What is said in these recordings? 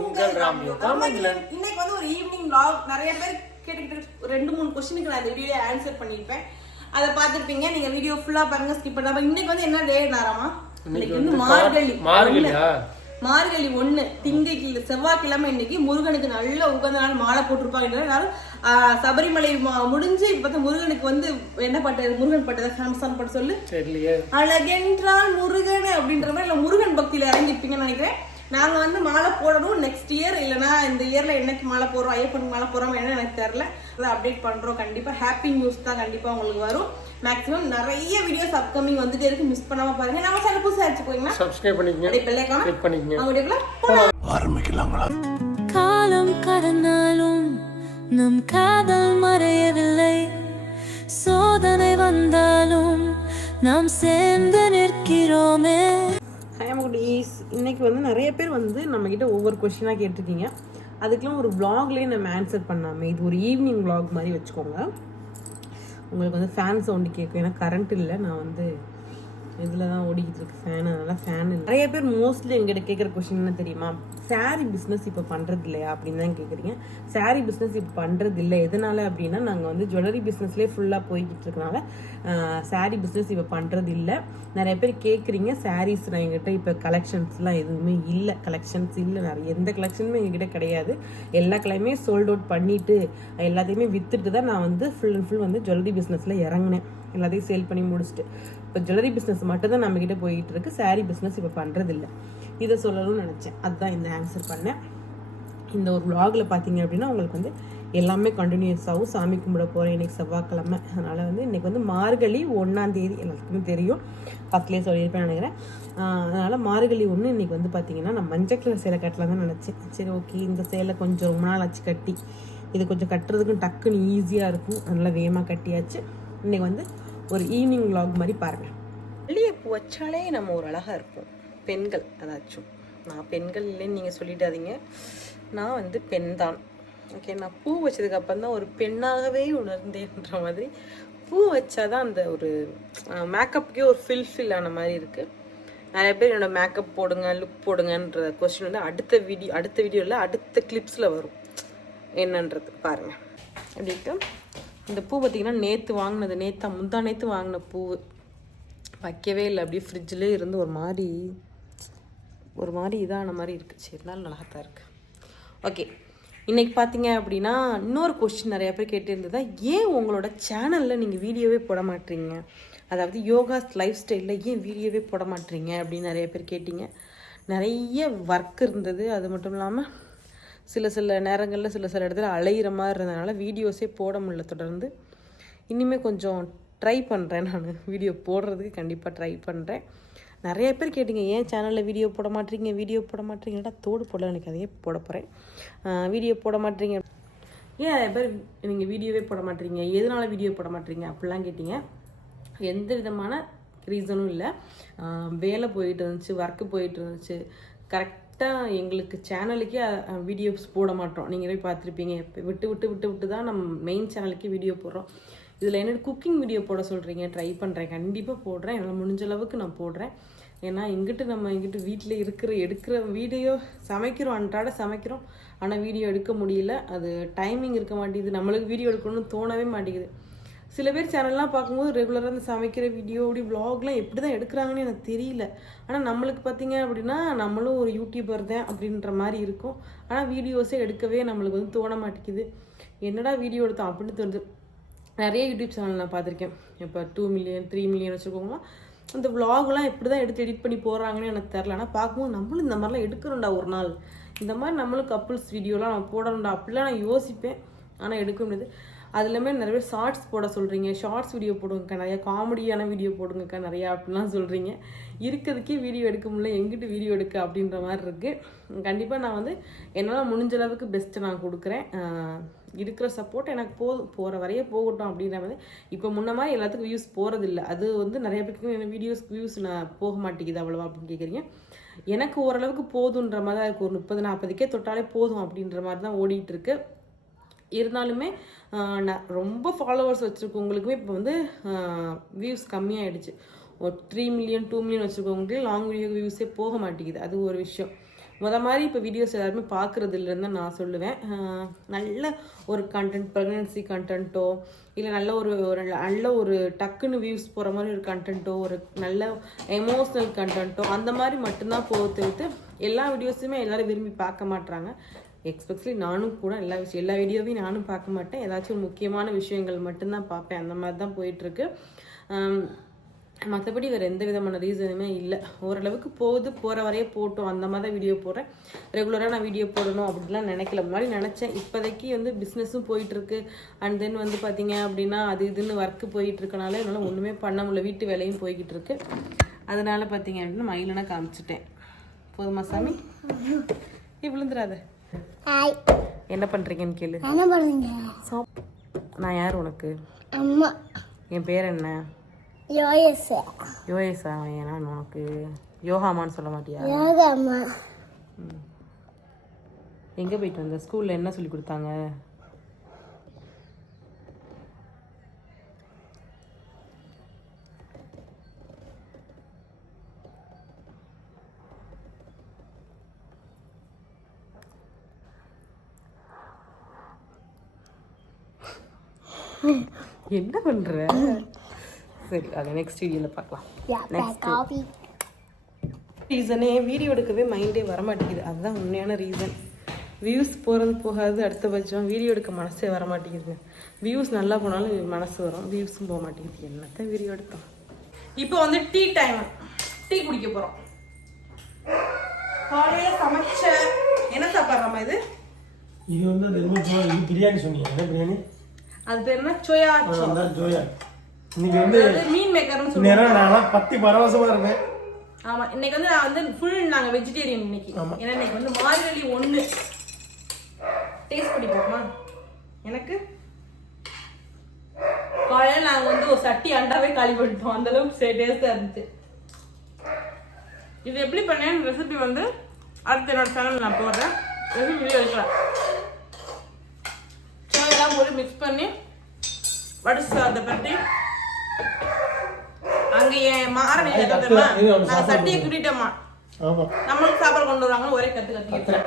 உங்கள் ராம் யோகா மகிழன். இன்னைக்கு வந்து ஒரு ஈவினிங் vlog. நிறைய பேர் கேட்டுக்கிட்டு 2-3 கொஸ்டினுக்கு நான் இந்த வீடியோ ஆன்சர் பண்ணிருப்பேன். அதை பார்த்துருப்பீங்க. நீங்க வீடியோ ஃபுல்லா பாருங்க, ஸ்கிப் பண்ணாம. இன்னைக்கு வந்து என்ன டே நாராமா? இன்னைக்கு வந்து மார்கழி 1 திங்கட்கிழமை செவ்வாய்க்கிழமை. இன்னைக்கு முருகனுக்கு நல்ல உகந்த நாள். மாலை போட்டிருப்பாங்க. சபரிமலை முடிஞ்சு இப்ப பார்த்தா முருகனுக்கு வந்து என்ன பாட்டு, முருகன் பாட்டு ஃபேமஸான பாட்டு சொல்லு. அழகென்றால் முருகன் அப்படின்ற மாதிரி இல்ல முருகன் பக்தியில இறங்கிருப்பீங்கன்னு நினைக்கிறேன். நாங்க வந்து மாலை போடணும் நெக்ஸ்ட் இயர், இல்லைன்னா இந்த இயர்ல என்னைக்கு மாலை போடுறோம், ஐயப்பனுக்கு மாலை போடுறோம் என்ன எனக்கு தெரியல. அப்டேட் பண்றோம். கண்டிப்பா ஹாப்பி நியூஸ் தான் கண்டிப்பா உங்களுக்கு வரும். மேக்ஸிமம் நிறைய வீடியோஸ் அப்கமிங் வந்துட்டே இருக்கு, மிஸ் பண்ணாம பாருங்க. நம்ம சேனல் புதுசா ஆச்சுக்கோங்க, சப்ஸ்கிரைப் பண்ணிக்கங்க, பெல் ஐகானை கிளிக் பண்ணிக்கங்க. வீடியோக்குள்ள ஆரம்பிக்கலாங்களா? காலம் கடந்தாலும் நம் காதல் மறையவில்லை, சோதனை வந்தாலும் நாம் சேர்ந்து நிற்கிறோமே. இன்னைக்கு வந்து நிறைய பேர் வந்து நம்ம கிட்ட ஒவ்வொரு கொஸ்டினா கேட்டிருக்கீங்க. அதுக்கெல்லாம் ஒரு vlogலயே நம்ம ஆன்சர் பண்ணாம இது ஒரு ஈவினிங் vlog மாதிரி வச்சுக்கோங்க. உங்களுக்கு வந்து ஃபேன் சவுண்டு கேட்கும், ஏன்னா கரண்ட் இல்லை. நான் வந்து இதில் தான் ஓடிக்கிட்டு இருக்கு ஃபேன், அதனால ஃபேன் இல்லை. நிறைய பேர் மோஸ்ட்லி எங்கிட்ட கேட்குற கொஸ்டின் என்ன தெரியுமா? சாரீ பிஸ்னஸ் இப்போ பண்ணுறது இல்லையா அப்படின்னு தான் கேட்குறீங்க. சாரீ பிஸ்னஸ் இப்போ பண்ணுறது இல்லை. எதனால அப்படின்னா நாங்கள் வந்து ஜுவல்லரி பிஸ்னஸ்லேயே ஃபுல்லாக போய்கிட்டு இருக்கனால சாரீ பிஸ்னஸ் இப்போ பண்ணுறது இல்லை. நிறைய பேர் கேட்குறீங்க. சாரீஸ் நான் எங்கிட்ட இப்போ கலெக்ஷன்ஸ்லாம் எதுவுமே இல்லை, கலெக்ஷன்ஸ் இல்லை. நிறைய எந்த கலெக்ஷனுமே எங்ககிட்ட கிடையாது. எல்லா கலையுமே சோல்ட் அவுட் பண்ணிவிட்டு எல்லாத்தையுமே விற்றுட்டு தான் நான் வந்து ஃபுல் அண்ட் ஃபுல் வந்து ஜுவல்லரி பிஸ்னஸில் இறங்கினேன். எல்லாத்தையும் சேல் பண்ணி முடிச்சுட்டு இப்போ ஜுவல்லரி பிஸ்னஸ் மட்டும் தான் நம்மக்கிட்ட போயிட்டு இருக்கு. சாரீ பிஸ்னஸ் இப்போ பண்ணுறது இல்லை. இதை சொல்லணும்னு நினச்சேன், அதுதான் இந்த ஆன்சர் பண்ணேன். இந்த ஒரு vlogல பார்த்தீங்க அப்படின்னா உங்களுக்கு வந்து எல்லாமே கண்டினியூஸ் ஆகும். சாமி கும்பிட போகிறேன் இன்னைக்கு செவ்வாய்க்கிழமை. அதனால் வந்து இன்னைக்கு வந்து மார்கழி 1ஆம் தேதி எல்லாத்துக்குமே தெரியும், ஃபஸ்ட்லேயே சொல்லியிருப்பேன் நினைக்கிறேன். அதனால் மார்கழி 1 இன்னைக்கு வந்து பார்த்தீங்கன்னா நான் மஞ்சள் கலர் சேலை கட்டலாம் தான் நினச்சேன். சரி ஓகே, இந்த சேலை கொஞ்சம் ரொம்ப நாள் ஆச்சு கட்டி, இது கொஞ்சம் கட்டுறதுக்கும் டக்குன்னு ஈஸியாக இருக்கும், அதனால் வேகமாக கட்டியாச்சு. இன்னைக்கு வந்து ஒரு ஈவினிங் vlog மாதிரி பாருங்கள். வெளியே பூ வச்சாலே நம்ம ஒரு அழகாக இருப்போம் பெண்கள். அதாச்சும் நான் பெண்கள் இல்லைன்னு நீங்கள் சொல்லிடாதீங்க, நான் வந்து பெண் தான். ஓகே, நான் பூ வச்சதுக்கப்புறம் தான் ஒரு பெண்ணாகவே உணர்ந்தேன்ற மாதிரி. பூ வச்சாதான் அந்த ஒரு மேக்கப்புக்கே ஒரு ஃபில் ஆன மாதிரி இருக்குது. நிறைய பேர் என்னோட மேக்கப் போடுங்க, லுக் போடுங்கன்ற கொஸ்டின் வந்து அடுத்த வீடியோவில் அடுத்த கிளிப்ஸில் வரும். என்னன்றது பாருங்கள். அப்படின்ட்டு இந்த பூ பார்த்திங்கன்னா நேற்று வாங்கினது, முந்தா நேற்று வாங்கின பூ வைக்கவே இல்லை. அப்படியே ஃப்ரிட்ஜிலே இருந்து ஒரு மாதிரி இதான மாதிரி இருக்குது. சரி, இருந்தாலும் நல்லாத்தான் இருக்குது. ஓகே, இன்றைக்கி பார்த்தீங்க அப்படின்னா இன்னொரு கொஸ்டின் நிறையா பேர் கேட்டிருந்ததா, ஏன் உங்களோட சேனலில் நீங்கள் வீடியோவே போட மாட்டீங்க, அதாவது யோகா லைஃப் ஸ்டைலில் ஏன் வீடியோவே போட மாட்டீங்க அப்படின்னு நிறைய பேர் கேட்டிங்க. நிறைய ஒர்க் இருந்தது. அது மட்டும் இல்லாமல் சில நேரங்களில் சில இடத்துல அலையிற மாதிரி இருந்ததுனால வீடியோஸே போட முடியல தொடர்ந்து. இனிமேல் கொஞ்சம் ட்ரை பண்ணுறேன், நான் வீடியோ போடுறதுக்கு கண்டிப்பாக ட்ரை பண்ணுறேன். நிறைய பேர் கேட்டிங்க ஏன் சேனலில் வீடியோ போட மாட்டீங்கடா தோடு போடல, எனக்கு அதையே போட போகிறேன். வீடியோ போட மாட்டீங்க, ஏன் நிறைய பேர் நீங்கள் வீடியோவே போட மாட்டீங்க, எதனால் வீடியோ போட மாட்டீங்க அப்படிலாம் கேட்டிங்க. எந்த விதமான ரீசனும் இல்லை. வேலை போயிட்டு இருந்துச்சு, ஒர்க்கு போயிட்டு இருந்துச்சு. கரெக்டாக எங்களுக்கு சேனலுக்கே வீடியோஸ் போட மாட்டோம். நீங்களே பார்த்துருப்பீங்க, விட்டு தான் நம்ம மெயின் சேனலுக்கே வீடியோ போடுறோம். இதில் என்னோட குக்கிங் வீடியோ போட சொல்கிறீங்க, ட்ரை பண்ணுறேன், கண்டிப்பாக போடுறேன். என்னால் முடிஞ்ச அளவுக்கு நான் போடுறேன். ஏன்னா எங்கிட்ட வீட்டில் எடுக்கிற வீடியோ சமைக்கிறோம், அன்றாட சமைக்கிறோம், ஆனால் வீடியோ எடுக்க முடியல. அது டைமிங் இருக்க மாட்டேங்குது, நம்மளுக்கு வீடியோ எடுக்கணும்னு தோணவே மாட்டேங்குது. சில பேர் சேனல்லாம் பார்க்கும்போது ரெகுலராக இந்த சமைக்கிற வீடியோ அப்படி vlogலாம் எப்படி தான் எடுக்கிறாங்கன்னு எனக்கு தெரியல. ஆனால் நம்மளுக்கு பார்த்தீங்க அப்படின்னா நம்மளும் ஒரு யூடியூபர் தான் அப்படின்ற மாதிரி இருக்கும். ஆனால் வீடியோஸே எடுக்கவே நம்மளுக்கு வந்து தோண மாட்டேங்குது. என்னடா வீடியோ எடுத்தோம் அப்படின்னு தோணுது. நிறைய யூடியூப் சேனல் நான் பார்த்துருக்கேன். இப்போ 2 மில்லியன் 3 மில்லியன் வச்சுருக்கோங்களா, அந்த vlogலாம் எப்படி தான் எடிட் பண்ணி போடுறாங்கன்னு எனக்கு தெரில. ஆனால் பார்க்கும்போது நம்மளும் இந்த மாதிரிலாம் எடுக்கணும்டா ஒரு நாள், இந்த மாதிரி நம்மளும் கப்புள்ஸ் வீடியோலாம் நான் போடணும்டா அப்படிலாம் நான் யோசிப்பேன். ஆனால் எடுக்க முடியாது. அதுலேயுமே நிறைய பேர் ஷார்ட்ஸ் போட சொல்கிறீங்க, ஷார்ட்ஸ் வீடியோ போடுங்கக்கா, நிறையா காமெடியான வீடியோ போடுங்கக்கா நிறையா அப்படின்லாம் சொல்கிறீங்க. இருக்கிறதுக்கே வீடியோ எடுக்க முடியல, எங்கிட்ட வீடியோ எடுக்க அப்படின்ற மாதிரி இருக்குது. கண்டிப்பாக நான் வந்து என்னால் முடிஞ்ச அளவுக்கு பெஸ்ட்டை நான் கொடுக்குறேன். இருக்கிற சப்போர்ட் எனக்கு போகிற வரையே போகட்டும் அப்படின்ற மாதிரி. இப்போ முன்ன மாதிரி எல்லாத்துக்கும் வியூஸ் போகிறதில்ல. அது வந்து நிறைய பேருக்கு என்ன வீடியோஸ்க்கு வியூஸ் நான் போக மாட்டேங்குது அவ்வளோவா அப்படின்னு கேட்குறீங்க. எனக்கு ஓரளவுக்கு போதுன்ற மாதிரி தான் இருக்குது. ஒரு 30-40K தொட்டாலே போதும் அப்படின்ற மாதிரி தான் ஓடிட்டு இருக்கு. இருந்தாலுமே நான் ரொம்ப ஃபாலோவர்ஸ் வச்சுருக்கவங்களுக்குமே இப்போ வந்து வியூஸ் கம்மியாகிடுச்சு. ஒரு 3 மில்லியன் 2 மில்லியன் வச்சுருக்கவங்களுக்கு லாங் வீடியோ வியூஸே போக மாட்டேங்குது. அது ஒரு விஷயம். மாதிரி இப்போ வீடியோஸ் எல்லாருமே பார்க்குறது இல்லைன்னு தான் நான் சொல்லுவேன். நல்ல ஒரு கண்டென்ட், ப்ரெக்னென்சி கண்டென்ட்டோ இல்லை நல்ல ஒரு டக்குன்னு வியூஸ் போகிற மாதிரி ஒரு கண்டென்ட்டோ, ஒரு நல்ல எமோஷ்னல் கண்டென்ட்டோ அந்த மாதிரி மட்டும்தான் போக தவிர்த்து எல்லா வீடியோஸுமே எல்லோரும் விரும்பி பார்க்க மாட்றாங்க. எக்ஸ்பெக்ட்லி நானும் கூட எல்லா வீடியோவையும் நானும் பார்க்க மாட்டேன். ஏதாச்சும் ஒரு முக்கியமான விஷயங்கள் மட்டும்தான் பார்ப்பேன். அந்த மாதிரி தான் போயிட்டுருக்கு. மற்றபடி வேறு எந்த விதமான ரீசனுமே இல்லை. ஓரளவுக்கு போகிற வரையே போட்டோம், அந்த மாதிரி தான் வீடியோ போடுறேன். ரெகுலராக நான் வீடியோ போடணும் அப்படின்லாம் நினைக்கல. முன்னாடி நினச்சேன். இப்போதைக்கு வந்து பிஸ்னஸும் போயிட்டுருக்கு. அண்ட் தென் வந்து பார்த்தீங்க அப்படின்னா அது இதுன்னு ஒர்க்கு போயிட்டுருக்கனால என்னால் ஒன்றுமே பண்ண முடியல. வீட்டு வேலையும் போய்கிட்டு இருக்கு. அதனால் பார்த்தீங்க அப்படின்னா மயிலனா காமிச்சிட்டேன். போதுமா சாமி? விழுந்துடாத. என்ன பண்ணுறீங்கன்னு கேளு. என்ன பண்ணுங்க? நான் யார் உனக்கு? அம்மா. என் பேர் என்ன? யோகேஷா? ஏன்னா உனக்கு யோகாமான்னு சொல்ல மாட்டியா? யோகாமா. எங்கே போயிட்டு வந்த? ஸ்கூலில் என்ன சொல்லி கொடுத்தாங்க? என்ன பண்ற? சரி, அது நெக்ஸ்ட் வீடியோவில் பார்க்கலாம். ரீசனே வீடியோ எடுக்கவே மைண்டே வரமாட்டேங்குது. அதுதான் உண்மையான ரீசன். வியூஸ் போகிறது போகாது, அடுத்த பட்சம் வீடியோ எடுக்க மனசே வரமாட்டேங்குதுங்க. வியூஸ் நல்லா போனாலும் மனசு வரும், வியூஸும் போக மாட்டேங்குது. என்னத்தான் வீடியோ எடுத்தோம். இப்போ வந்து டீ டைம். டீ குடிக்க போகிறோம். காலையில் சமைச்ச என்ன சாப்பாடுறோமா இது? இது வந்து பிரியாணி சொன்னீங்க. என்ன பிரியாணி? அது பேர் என்ன? சோயா. இன்னைக்கு வந்து மீன் மேக்கர்னு சொல்லுவாங்க. நான் பத்தி பரவசமா இருப்பேன். ஆமா, இன்னைக்கு வந்து நான் வந்து ஃபுல் நாங்க வெஜிடேரியன் இன்னைக்கு. ஏன்னா இன்னைக்கு வந்து மார்கழி 1. டேஸ்ட் பண்ணி பார்ப்போமா? எனக்கு காலையில நாங்க வந்து ஒரு சட்டி அண்டாவே காலி பண்ணிட்டோம். அந்த அளவுக்கு டேஸ்டா இருந்துச்சு. இது எப்படி பண்ணேன் ரெசிபி வந்து அடுத்த என்னோட சேனல் நான் போடுறேன். ரெசிபி வீடியோ எடுக்கலாம். சோயெல்லாம் போட்டு மிக்ஸ் பண்ணி வடிச்சு அதை பற்றி அங்க என் மாறன் நான் சட்டியை குட்டிட்டோமா, நம்மளுக்கு சாப்பாடு கொண்டு வருவாங்க. ஒரே கத்து கத்திக்கிட்டு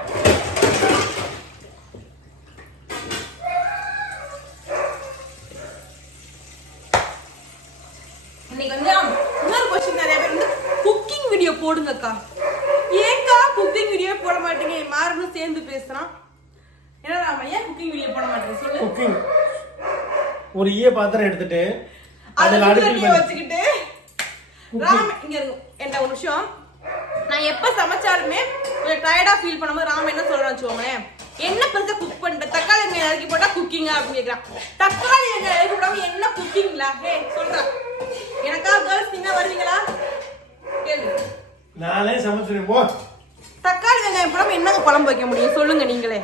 இன்னைக்கு வந்து இன்னொரு கொஸ்டின் நிறைய பேர் வந்து குக்கிங் வீடியோ போடுங்கக்கா. ஏன்க்கா குக்கிங் வீடியோ போட மாட்டீங்க? மாறனும் சேர்ந்து பேசுறான். ஏன்னா நாம ஏன் குக்கிங் வீடியோ போட மாட்டேன் சொல்லு. குக்கிங் ஒரு பாத்திரம் எடுத்துட்டு அதுல அடுப்புல வச்சுக்கிட்டு ராம் இங்க இருக்கு. என்ன ஒரு விஷயம், நான் எப்ப சமைச்சாலுமே கொஞ்சம் டயர்டா ஃபீல் பண்ணும்போது ராம் என்ன சொல்றான்னு வச்சுக்கோங்களேன், என்ன பெருசா குக் பண்ணிட்ட, தக்காளி வெங்காயம் இறக்கி போட்டா குக்கிங்கா அப்படின்னு கேட்கறான். தக்காளி வெங்காயம் இறக்கி போடாம என்ன குக்கிங்களா? ஹே சொல்றேன், எனக்கா கேர்ள்ஸ் நீங்க வருவீங்களா கேளு. நானே சமைச்சிருக்கேன். போ. தக்காளி வெங்காயம் போடாம என்னங்க குழம்பு வைக்க முடியும் சொல்லுங்க நீங்களே.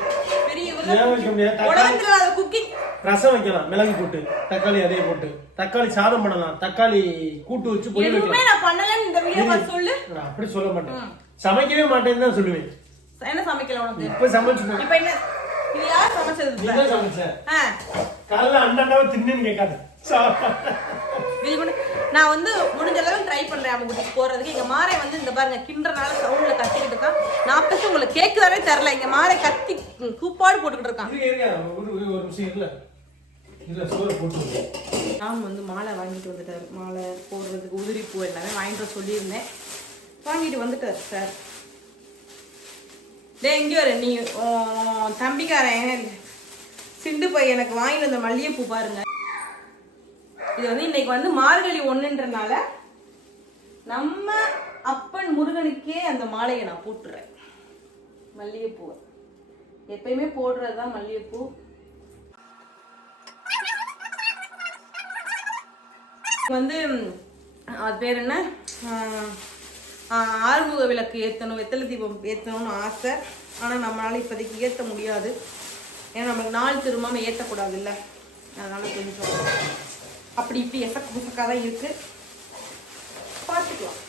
பெரிய உலகத்துல அது குக்கிங். ரசம் வைக்கலாம், மிளகு போட்டு, தக்காளி அதே போட்டு, தக்காளி சாதம் பண்ணலாம், தக்காளி கூட்டு வச்சு பொரியல் வைக்கலாம். நான் பண்ணலன்னு இந்த வீடியோல சொல்லு. நான் அப்படி சொல்ல மாட்டேன், சமைக்கவே மாட்டேன்னு தான் சொல்லுவேன். என்ன சமைக்கல உனக்கு? இப்ப சமைச்சுட்டேன். இப்போ என்ன நீ யார் சமைச்சது? நீ சமைச்ச. காலைல அண்ணாண்டாவ தின்னுன்னு கேட்காத. நான் வந்து முடிஞ்ச அளவுக்கு ட்ரை பண்றேன் அவங்க போறதுக்கு. எங்க மாரை வந்து இந்த பாருங்க கிண்டறனால சவுண்ட்ல கத்திக்கிட்டு இருக்கான். நான் பேச உங்களுக்கு கேக்குதாவே தெரியல. எங்க மாரை கத்தி கூப்பாடு போட்டுக்கிட்டு இருக்கான். ஒரு விஷயம் இல்ல இல்ல சோறு போட்டு நான் வந்து மாலை வாங்கிட்டு வந்துட்டாரு. மாலை போடுறதுக்கு உதிரி பூ எல்லாமே வாங்கிட்டு சொல்லியிருந்தேன். வாங்கிட்டு வந்துட்டார் சார். டே எங்கே வர நீ தம்பிக்காரன் சிண்டு போய் எனக்கு வாங்கிட்டு வந்த மல்லிகைப்பூ பாருங்க. இது வந்து இன்னைக்கு வந்து மார்கழி 1ன்றனால நம்ம அப்பன் முருகனுக்கே அந்த மாலையை நான் போட்டுறேன். மல்லிகைப்பூ எப்பயுமே போடுறதுதான் மல்லிகைப்பூ. வந்து அது பேர் என்ன, ஆறுமுக விளக்கு ஏற்றணும், வெத்தலை தீபம் ஏற்றணும்னு ஆசை. ஆனால் நம்மளால இப்போதைக்கு ஏற்ற முடியாது. ஏன்னா நம்மளுக்கு நாள் திரும்பாமல் ஏற்றக்கூடாது இல்லை. அதனால கொஞ்சம் அப்படி இப்படி எசக்கு புசக்காக தான் இருக்கு. பார்த்துக்கலாம்.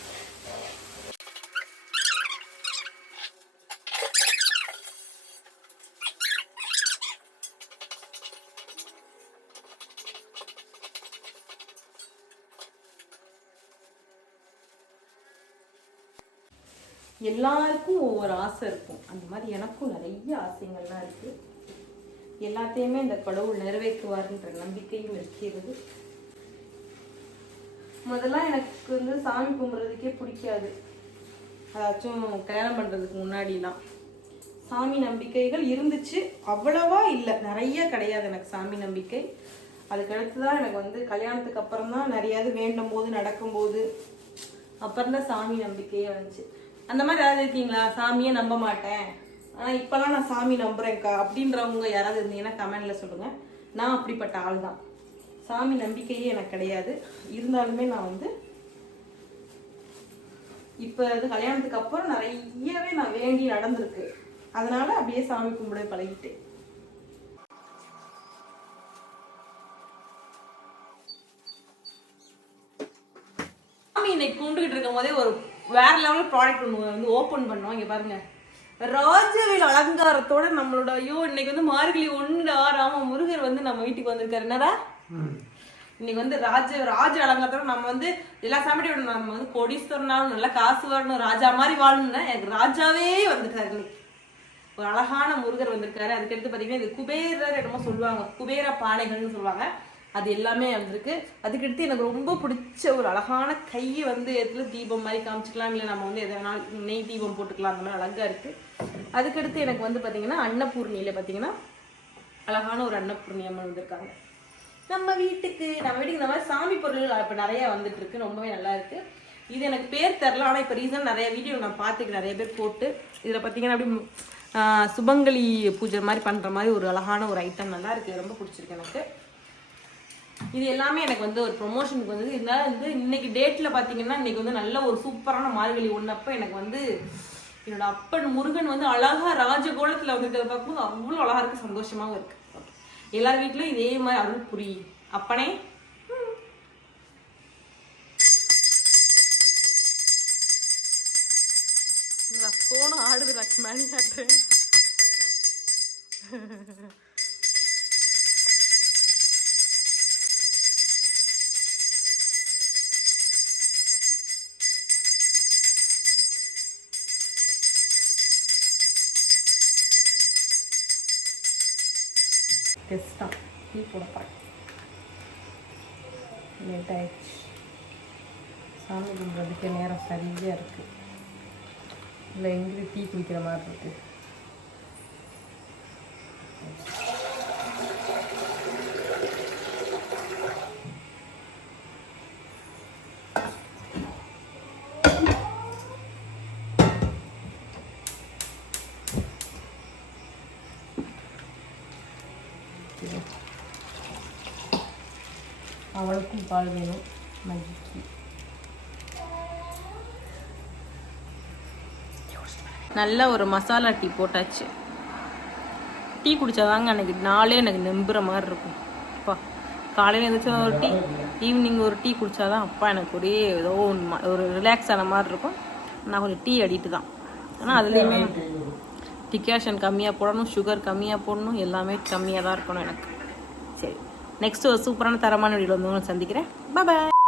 எல்லாருக்கும் ஒவ்வொரு ஆசை இருக்கும். அந்த மாதிரி எனக்கும் நிறைய ஆசைகள்லாம் இருக்குது. எல்லாத்தையுமே இந்த கடவுள் நிறைவேற்றுவார்ன்ற நம்பிக்கையும் இருக்கிறது. முதல்ல எனக்கு வந்து சாமி கும்பிட்றதுக்கே பிடிக்காது. அதாச்சும் கல்யாணம் பண்ணுறதுக்கு முன்னாடிலாம் சாமி நம்பிக்கைகள் இருந்துச்சு, அவ்வளவா இல்லை, நிறைய கிடையாது எனக்கு சாமி நம்பிக்கை. அதுக்கடுத்து தான் எனக்கு வந்து கல்யாணத்துக்கு அப்புறம் தான் நிறையாவது வேண்டும் போது நடக்கும்போது அப்புறம் தான் சாமி நம்பிக்கையே வந்துச்சு. அந்த மாதிரி யாராவது இருக்கீங்களா? சாமியே நம்ப மாட்டேன் ஆனால் இப்போல்லாம் நான் சாமி நம்புறேன்க்கா அப்படின்றவங்க யாராவது இருந்தீங்கன்னா கமெண்ட்ல சொல்லுங்கள். நான் அப்படிப்பட்ட ஆள் தான். சாமி நம்பிக்கையே எனக்கு கிடையாது. இருந்தாலுமே நான் வந்து இப்போ இது கல்யாணத்துக்கு அப்புறம் நிறையவே நான் வேண்டி நடந்திருக்கு. அதனால அப்படியே சாமி கும்பிட பழகிட்டேன். சாமி இன்னைக்கு கும்பிட்டுக்கிட்டு இருக்கும் போதே ஒரு வேற லெவல் ப்ராடக்ட் ஒன்று வந்து ஓப்பன் பண்ணோம். இங்கே பாருங்க, ராஜவேல் அலங்காரத்தோட நம்மளோட இன்னைக்கு வந்து மார்கழி 1 ராம முருகர் வந்து நம்ம வீட்டுக்கு வந்திருக்காரு. என்னடா இன்னைக்கு வந்து ராஜ அலங்காரத்தோட நம்ம வந்து எல்லா சாமியோட நம்ம வந்து கோடீஸ்வரனாலும் நல்லா காசு வரணும், ராஜா மாதிரி வாழணும்னா எனக்கு ராஜாவே வந்துட்டாரு. இன்னைக்கு ஒரு அழகான முருகர் வந்திருக்காரு. அதுக்கடுத்து பார்த்தீங்கன்னா இது குபேரர் என்னமோ சொல்லுவாங்க, குபேர பானைகள்னு சொல்லுவாங்க, அது எல்லாமே வந்திருக்கு. அதுக்கடுத்து எனக்கு ரொம்ப பிடிச்ச ஒரு அழகான கையை வந்து எதுல தீபம் மாதிரி காமிச்சிக்கலாம், இல்லை நம்ம வந்து எதனா நெய் தீபம் போட்டுக்கலாம், அந்த மாதிரி அழகா இருக்கு. அதுக்கடுத்து எனக்கு வந்து பார்த்தீங்கன்னா அன்னபூர்ணியில பார்த்தீங்கன்னா அழகான ஒரு அன்னபூர்ணி அம்மன் வந்திருக்காங்க நம்ம வீட்டுக்கு. இந்த மாதிரி சாமி பொருள்கள் இப்போ நிறைய வந்துட்டு இருக்கு, ரொம்பவே நல்லா இருக்கு. இது எனக்கு பேர் தெரில, ஆனால் இப்போ ரீசன் நிறைய வீடியோ நான் பார்த்துக்கு நிறைய பேர் போட்டு இதில் பார்த்தீங்கன்னா அப்படி சுபங்கலி பூஜை மாதிரி பண்ணுற மாதிரி ஒரு அழகான ஒரு ஐட்டம் நல்லா இருக்குது, ரொம்ப பிடிச்சிருக்கு எனக்கு. இது எல்லாமே எனக்கு வந்து ஒரு ப்ரொமோஷனுக்கு வந்து இருந்தால் வந்து இன்னைக்கு டேட்டில் பார்த்தீங்கன்னா இன்னைக்கு வந்து நல்ல ஒரு சூப்பரான மார்கழி ஒன்றப்போ எனக்கு வந்து என்னோட அப்பன் முருகன் வந்து அழகா ராஜகோலத்தில் வந்துருக்கிறத பார்க்கும்போது அவ்வளோ அழகா இருக்கு, சந்தோஷமாகவும் இருக்கு. எல்லார் வீட்லயும் இதே மாதிரி அருள் புரி அப்பனே. போன ஆடுது மணி ஆட்டுறேன். டெஸ்ட்டாக டீ போடப்பாங்க. லேட் ஆயிடுச்சு, சாமி கும்பிட்றதுக்கு நேரம் சரியாக இருக்குது. இல்லை எங்கே டீ குடிக்கிற மாதிரி இருக்குது. அவளுக்கும் பால் வேணும். மகிழ்ச்சி நல்ல ஒரு மசாலா டீ போட்டாச்சு. டீ குடித்தாதாங்க அன்றைக்கி நாளே எனக்கு நம்புகிற மாதிரி இருக்கும். அப்பா காலையில் எழுந்திரிச்சா ஒரு டீ, ஈவினிங் ஒரு டீ குடித்தாதான் அப்பா எனக்கு ஒரே ஏதோ ஒரு ரிலாக்ஸ் ஆன மாதிரி இருக்கும். நான் கொஞ்சம் டீ அடிட்டு தான். ஆனால் அதுலேயுமே டிகாஷன் கம்மியாக போடணும், சுகர் கம்மியாக போடணும், எல்லாமே கம்மியாக தான் இருக்கணும் எனக்கு. சரி, நெக்ஸ்ட் ஒரு சூப்பரான தரமான வீடியோ வந்து உங்களை சந்திக்கிறேன். பாய்.